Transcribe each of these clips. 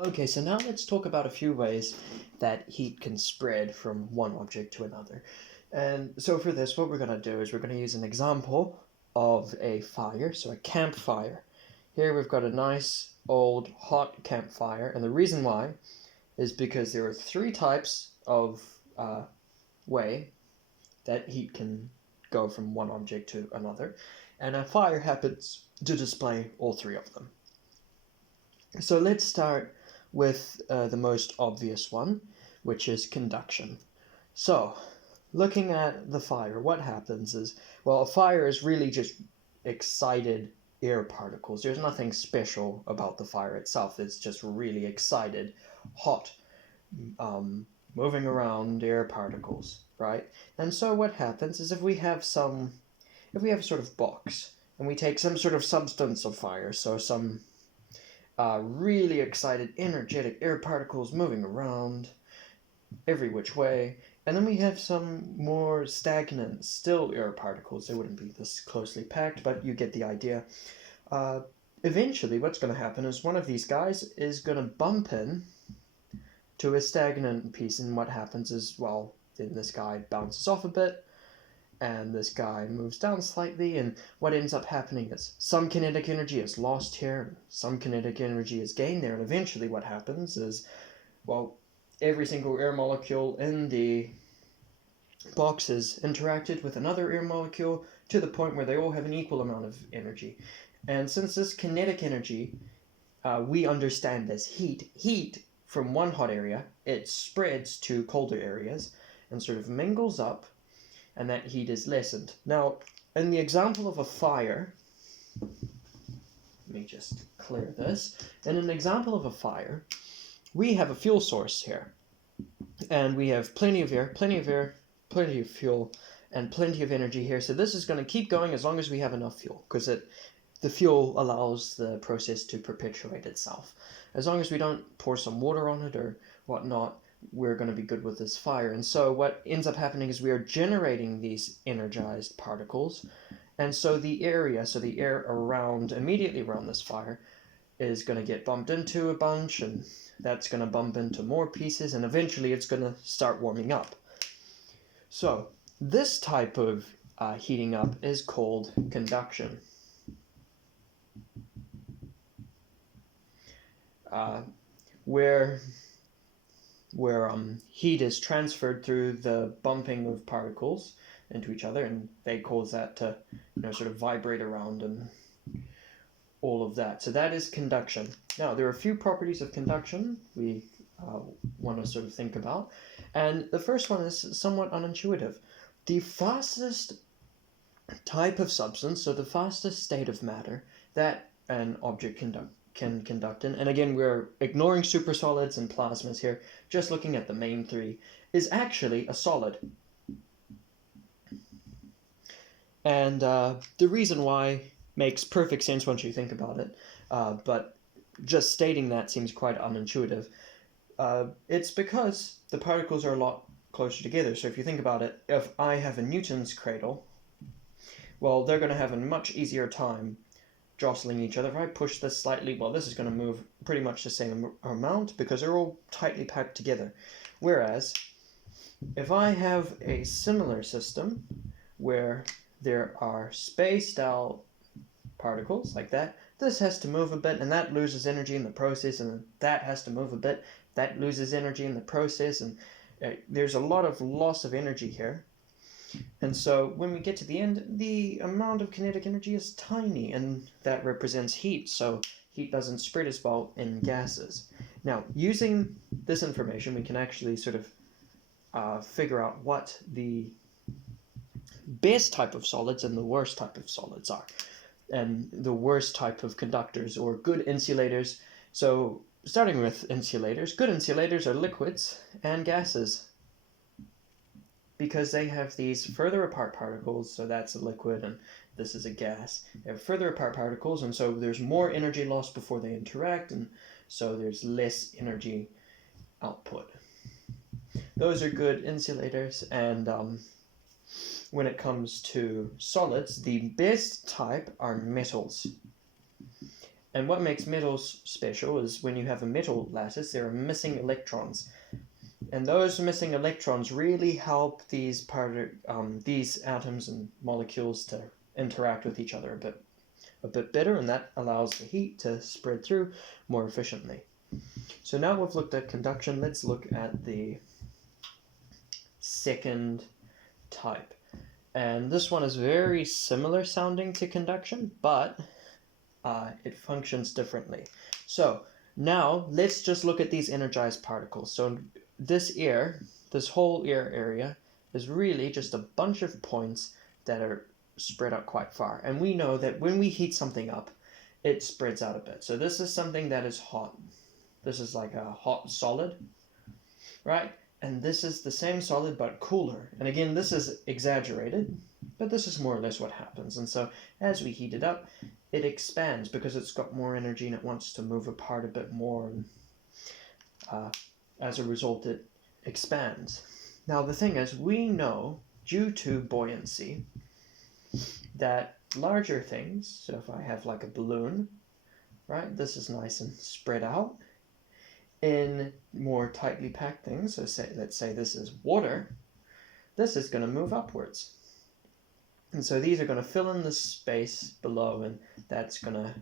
Okay, so now let's talk about a few ways that heat can spread from one object to another. And so for this, what we're going to do is we're going to use an example of a fire, so a campfire. Here we've got a nice old hot campfire, and the reason why is because there are three types of way that heat can go from one object to another, and a fire happens to display all three of them. So let's start with the most obvious one, which is conduction. So, looking at the fire, what happens is, well, a fire is really just excited air particles. There's nothing special about the fire itself. It's just really excited, hot, um, moving around air particles, right? And so what happens is if we have a sort of box, and we take some sort of substance of fire, so some really excited, energetic air particles moving around every which way. And then we have some more stagnant, still air particles. They wouldn't be this closely packed, but you get the idea. Uh, Eventually, what's going to happen is one of these guys is going to bump in to a stagnant piece, and what happens is, well, then this guy bounces off a bit, and this guy moves down slightly, and what ends up happening is some kinetic energy is lost here, some kinetic energy is gained there, and eventually what happens is, well, every single air molecule in the box is interacted with another air molecule to the point where they all have an equal amount of energy. And since this kinetic energy, we understand as heat from one hot area, it spreads to colder areas and sort of mingles up, and that heat is lessened. Now, in the example of a fire, let me just clear this. In an example of a fire, we have a fuel source here, and we have plenty of fuel, and plenty of energy here. So this is going to keep going as long as we have enough fuel, because the fuel allows the process to perpetuate itself. As long as we don't pour some water on it or whatnot, we're going to be good with this fire. And so what ends up happening is we are generating these energized particles, and so the air around, immediately around this fire, is going to get bumped into a bunch, and that's going to bump into more pieces, and eventually it's going to start warming up. So this type of heating up is called conduction. Where heat is transferred through the bumping of particles into each other, and they cause that to sort of vibrate around and all of that. So that is conduction. Now there are a few properties of conduction we want to sort of think about, and the first one is somewhat unintuitive. The fastest type of substance, so the fastest state of matter that an object can conduct in, and again we're ignoring supersolids and plasmas here, just looking at the main three, is actually a solid. And the reason why makes perfect sense once you think about it, but just stating that seems quite unintuitive. It's because the particles are a lot closer together. So if you think about it, if I have a Newton's cradle, well, they're going to have a much easier time jostling each other. If I push this slightly, well, this is going to move pretty much the same amount because they're all tightly packed together. Whereas, if I have a similar system where there are spaced out particles like that, this has to move a bit, and that loses energy in the process, and that has to move a bit, that loses energy in the process, and there's a lot of loss of energy here. And so when we get to the end, the amount of kinetic energy is tiny, and that represents heat, so heat doesn't spread as well in gases. Now, using this information, we can actually sort of figure out what the best type of solids and the worst type of solids are, and the worst type of conductors or good insulators. So starting with insulators, good insulators are liquids and gases, because they have these further apart particles, so that's a liquid and this is a gas. They have further apart particles, and so there's more energy lost before they interact, and so there's less energy output. Those are good insulators, and when it comes to solids, the best type are metals. And what makes metals special is when you have a metal lattice, there are missing electrons. And those missing electrons really help these atoms and molecules to interact with each other a bit better, and that allows the heat to spread through more efficiently. So now we've looked at conduction, let's look at the second type. And this one is very similar sounding to conduction, but it functions differently. So now let's just look at these energized particles. So this whole air area is really just a bunch of points that are spread out quite far. And we know that when we heat something up, it spreads out a bit. So this is something that is hot. This is like a hot solid, right? And this is the same solid but cooler. And again, this is exaggerated, but this is more or less what happens. And so as we heat it up, it expands because it's got more energy and it wants to move apart a bit more. And as a result, it expands. Now the thing is, we know, due to buoyancy, that larger things, so if I have like a balloon, right, this is nice and spread out. In more tightly packed things, so let's say this is water, this is going to move upwards. And so these are going to fill in the space below, and that's going to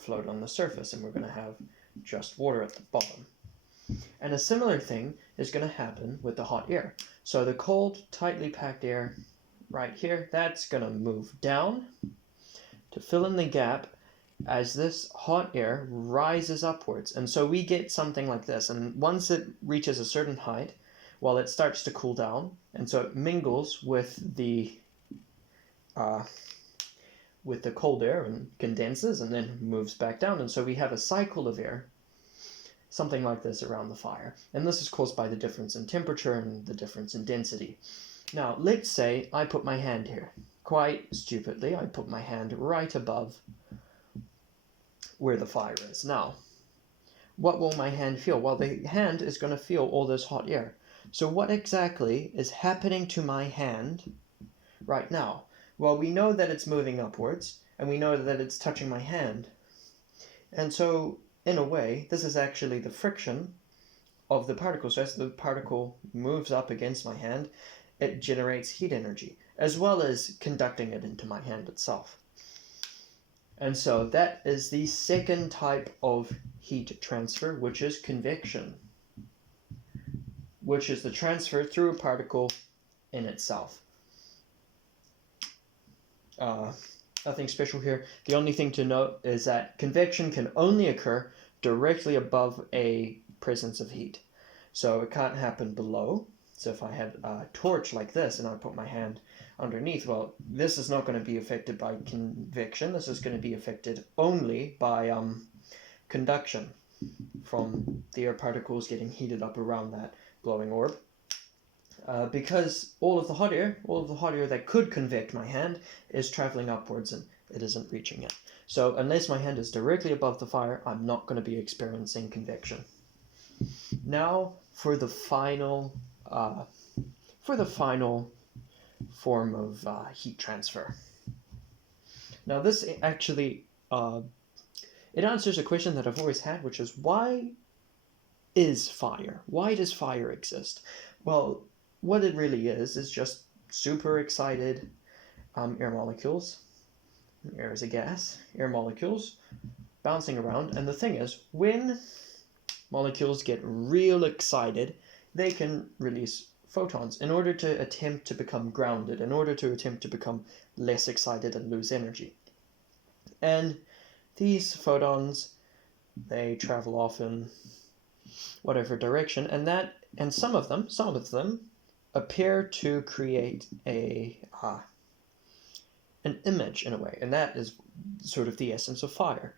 float on the surface, and we're going to have just water at the bottom. And a similar thing is going to happen with the hot air. So the cold, tightly packed air right here, that's going to move down to fill in the gap as this hot air rises upwards. And so we get something like this. And once it reaches a certain height, well, it starts to cool down. And so it mingles with the cold air and condenses and then moves back down. And so we have a cycle of air, something like this around the fire. And this is caused by the difference in temperature and the difference in density. Now, let's say I put my hand here. Quite stupidly, I put my hand right above where the fire is. Now, what will my hand feel? Well, the hand is going to feel all this hot air. So what exactly is happening to my hand right now? Well, we know that it's moving upwards, and we know that it's touching my hand. And so, in a way, this is actually the friction of the particle. So as the particle moves up against my hand, it generates heat energy, as well as conducting it into my hand itself. And so that is the second type of heat transfer, which is convection, which is the transfer through a particle in itself. Nothing special here. The only thing to note is that convection can only occur directly above a presence of heat. So it can't happen below. So if I had a torch like this and I put my hand underneath, well, this is not going to be affected by convection. This is going to be affected only by conduction from the air particles getting heated up around that glowing orb. Because all of the hot air that could convect my hand is traveling upwards and it isn't reaching it. So unless my hand is directly above the fire, I'm not going to be experiencing convection. Now for the final form of heat transfer. Now this actually it answers a question that I've always had, which is why is fire? Why does fire exist? Well, what it really is just super excited air molecules. Air is a gas. Air molecules bouncing around. And the thing is, when molecules get real excited, they can release photons in order to attempt to become grounded, in order to attempt to become less excited and lose energy. And these photons, they travel off in whatever direction, and some of them appear to create an image in a way, and that is sort of the essence of fire.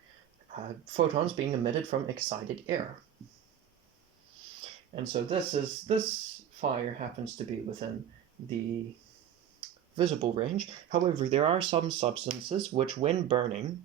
Photons being emitted from excited air. And so this fire happens to be within the visible range. However, there are some substances which, when burning,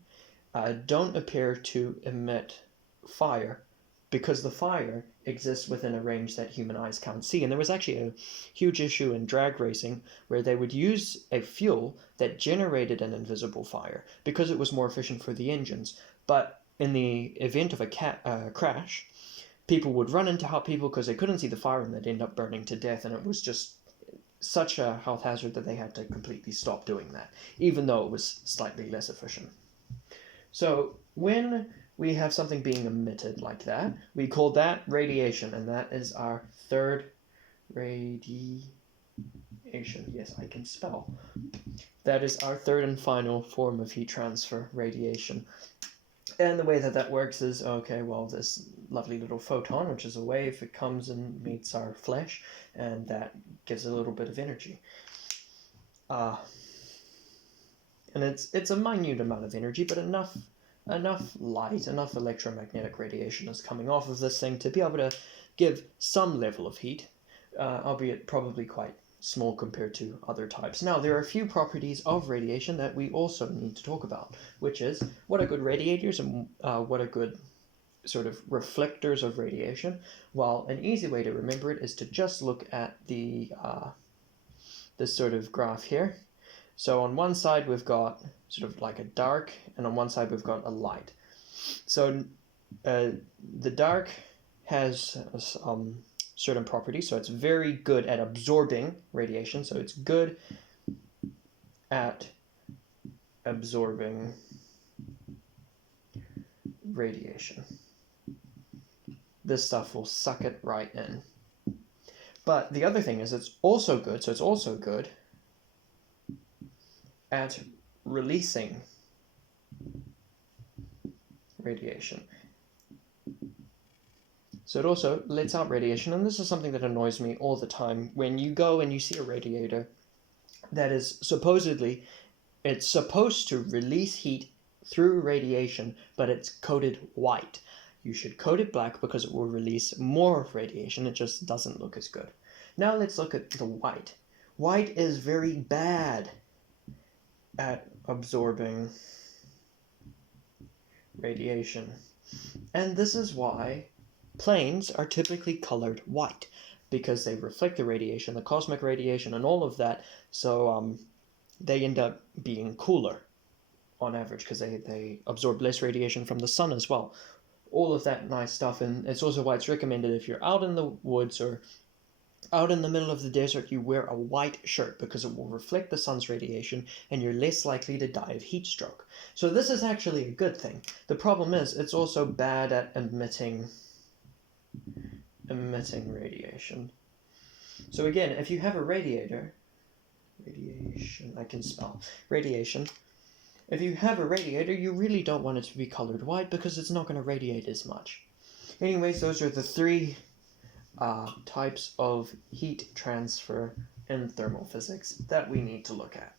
don't appear to emit fire, because the fire exists within a range that human eyes can't see. And there was actually a huge issue in drag racing where they would use a fuel that generated an invisible fire because it was more efficient for the engines. But in the event of a crash, people would run into hot people because they couldn't see the fire and they'd end up burning to death, and it was just such a health hazard that they had to completely stop doing that, even though it was slightly less efficient. So when we have something being emitted like that, we call that radiation, and that is our third radiation. Yes, I can spell. That is our third and final form of heat transfer, radiation. And the way that that works is, okay, well, this lovely little photon, which is a wave, it comes and meets our flesh, and that gives a little bit of energy. And it's a minute amount of energy, but enough light, enough electromagnetic radiation is coming off of this thing to be able to give some level of heat, albeit probably quite small compared to other types. Now, there are a few properties of radiation that we also need to talk about, which is what are good radiators and what are good sort of reflectors of radiation. Well, an easy way to remember it is to just look at the this sort of graph here. So on one side we've got sort of like a dark, and on one side we've got a light. So the dark has certain properties, so it's very good at absorbing radiation, so it's good at absorbing radiation. This stuff will suck it right in. But the other thing is it's also good at releasing radiation. So it also lets out radiation, and this is something that annoys me all the time. When you go and you see a radiator that is supposedly, it's supposed to release heat through radiation, but it's coated white. You should coat it black because it will release more radiation. It just doesn't look as good. Now let's look at the white. White is very bad at absorbing radiation. And this is why planes are typically colored white, because they reflect the radiation, the cosmic radiation, and all of that, so they end up being cooler on average because they absorb less radiation from the sun as well. All of that nice stuff, and it's also why it's recommended if you're out in the woods or out in the middle of the desert, you wear a white shirt because it will reflect the sun's radiation and you're less likely to die of heat stroke. So this is actually a good thing. The problem is it's also bad at emitting radiation. So again, if you have a radiator, radiation, if you have a radiator, you really don't want it to be colored white because it's not going to radiate as much. Anyways, those are the three types of heat transfer in thermal physics that we need to look at.